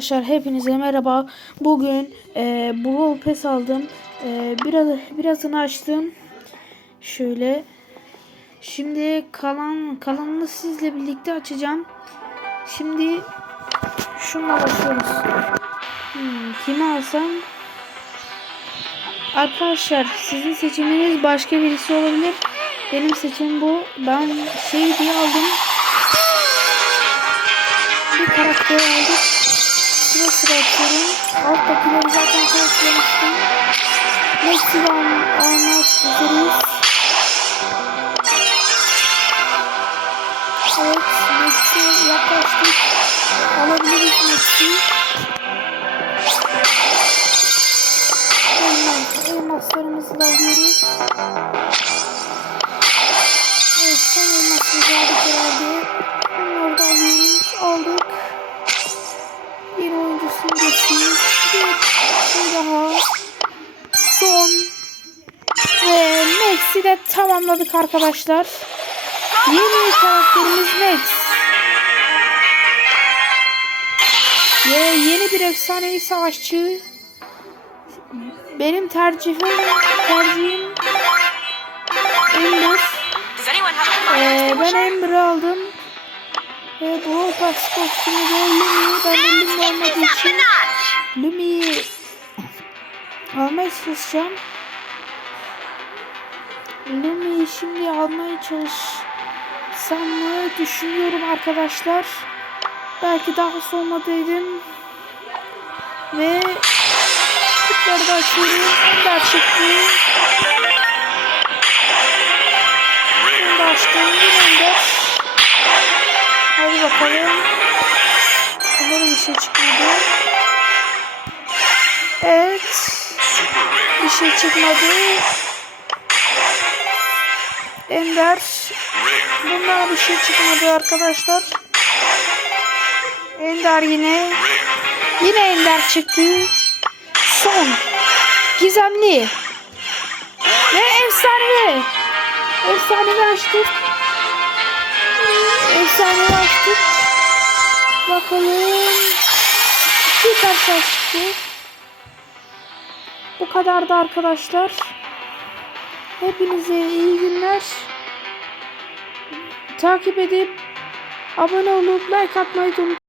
Arkadaşlar hepinize merhaba. Bugün e, Brawl Pass aldım. E, biraz birazını açtım. Şöyle. Şimdi kalan kalanını sizle birlikte açacağım. Şimdi şununla başlıyoruz. Hmm, kimi alsam? Arkadaşlar sizin seçiminiz başka birisi olabilir. Benim seçimim bu. Ben şey diye aldım. Bir karakter aldık. Sıra atıyorum. Alttakileri zaten karşılamıştım. Messi'yi al almak üzereyiz. Evet, Messi yaklaştık. Alabiliriz. Elmas, elmaslarımızı da alıyoruz. Max'i de tamamladık arkadaşlar. Yeni karakterimiz Max. Ve yeni bir efsanevi savaşçı. Benim tercihim, tercihim Ember. Ee, ben Ember'ı aldım. Ve bu pas kostümü de Lumi. Ben de Lumi olmadığı için Lumi'yi almaya çalışacağım. Lumi'yi şimdi almaya çalışsam mı düşünüyorum arkadaşlar. Belki daha sonra dedim. Ve kutuları da açıyorum. Çıktı. Bunu da açtım. Yine Ender. Hadi bakalım. Umarım bir şey çıkmadı. Evet. Bir şey çıkmadı. Ender. Bundan bir şey çıkmadı arkadaşlar. Ender yine. Yine Ender çıktı. Son. Gizemli. Ve efsane. Efsane açtık. Efsane açtık. Bakalım. Bir karşı açtı. Bu kadardı arkadaşlar. Hepinize iyi günler. Takip edip abone olup like atmayı unutmayın.